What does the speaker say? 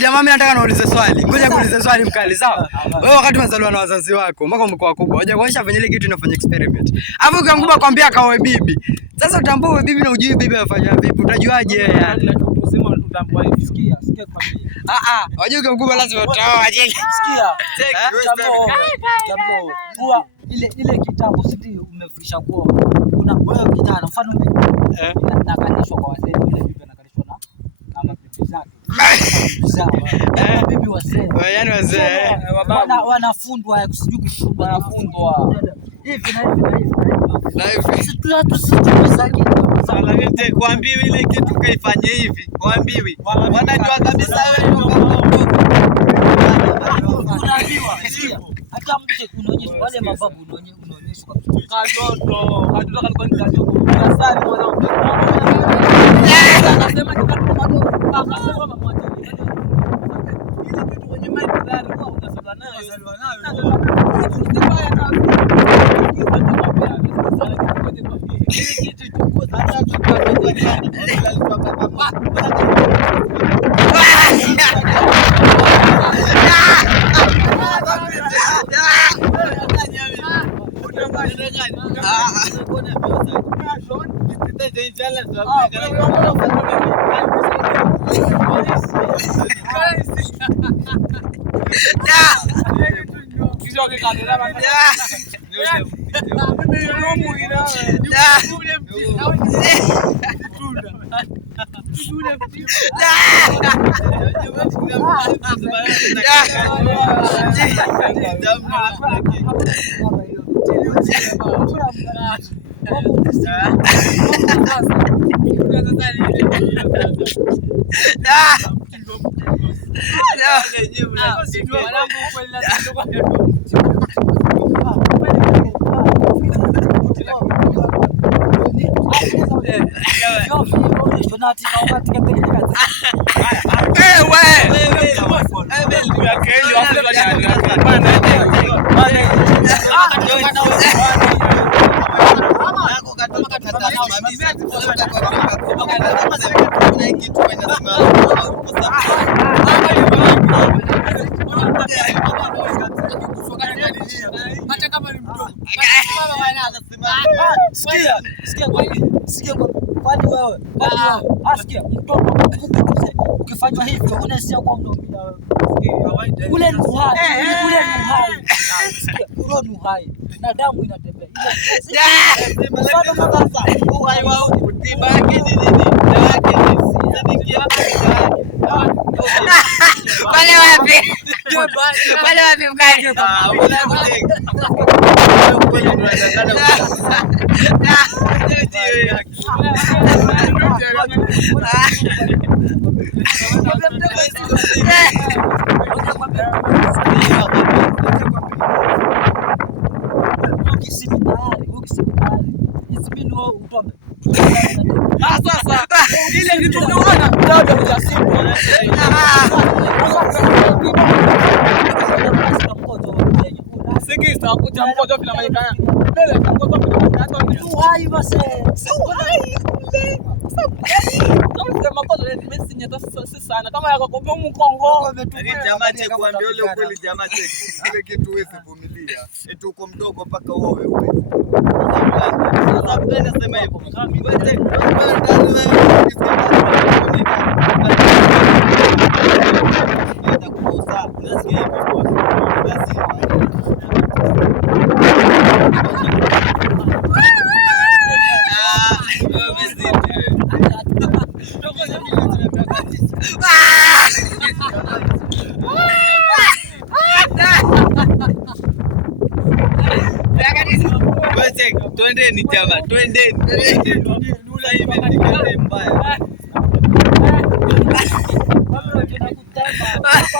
Jamaa, mimi nataka naulize swali. Ngoja kuulize swali mkali, sawa? Wewe wakati umezaliwa na wazazi wako, mpaka umekuwa kubwa, hoja kuonyesha venye ile kitu inafanya experiment. Hapo ukianguka kwambia kaoe bibi. Sasa utambua wewe bibi na ujui bibi anafanya vipi? Utajuaje yani? Tuseme utambua hivi. Sikia kwambia. Wajua ukianguka lazima utaoa. Sikia. Jambo. Kwa ile kitabu sisi umefundisha kwa. Kuna wewe kijana mfano nakalishwa kwa wazee, ile bibi nakalishwa na mabibi zake. Bibi wazee. Yaani wazee wanafundwa kusijui kufundwa, wanafundwa hivi na hivi. Sisi tunatusaidia kuambiwa ile kitu kaifanye hivi. Kuambiwi. Wanajua kabisa wewe unaambiwa. Hata mtu unaonyesha wale mababu unaonyesha katoto kalikuwa ni katoto. Sasa mwanangu. Anasema akasema mama kwani wewe asikia mtoto ukifanywa hivyo unasia kwa mdomo ule ni uhai, ule ni uhai na damu inatembea. Mfano sasa uhai wao utiba yake ni nini? Yake ni wale wapi? Wale wapi mkali? Sasa ile kitu unaona ndio ujasiri. Sikisa kuja mkojo bila maikana. Mbele mkojo bila hata uhai basi. Uhai. Kama mkojo ni message hata sasa sana. Kama yako kwa mkongo. Ni jamaa cha kuambia ile ukweli jamaa cha. Ile kitu wewe vumilia. Eti uko mdogo mpaka wewe uweze. Sasa tunaweza sema hivyo. Wewe Twendeni jamaa, twendeni. Nula hivi ni kale mbaya. Basi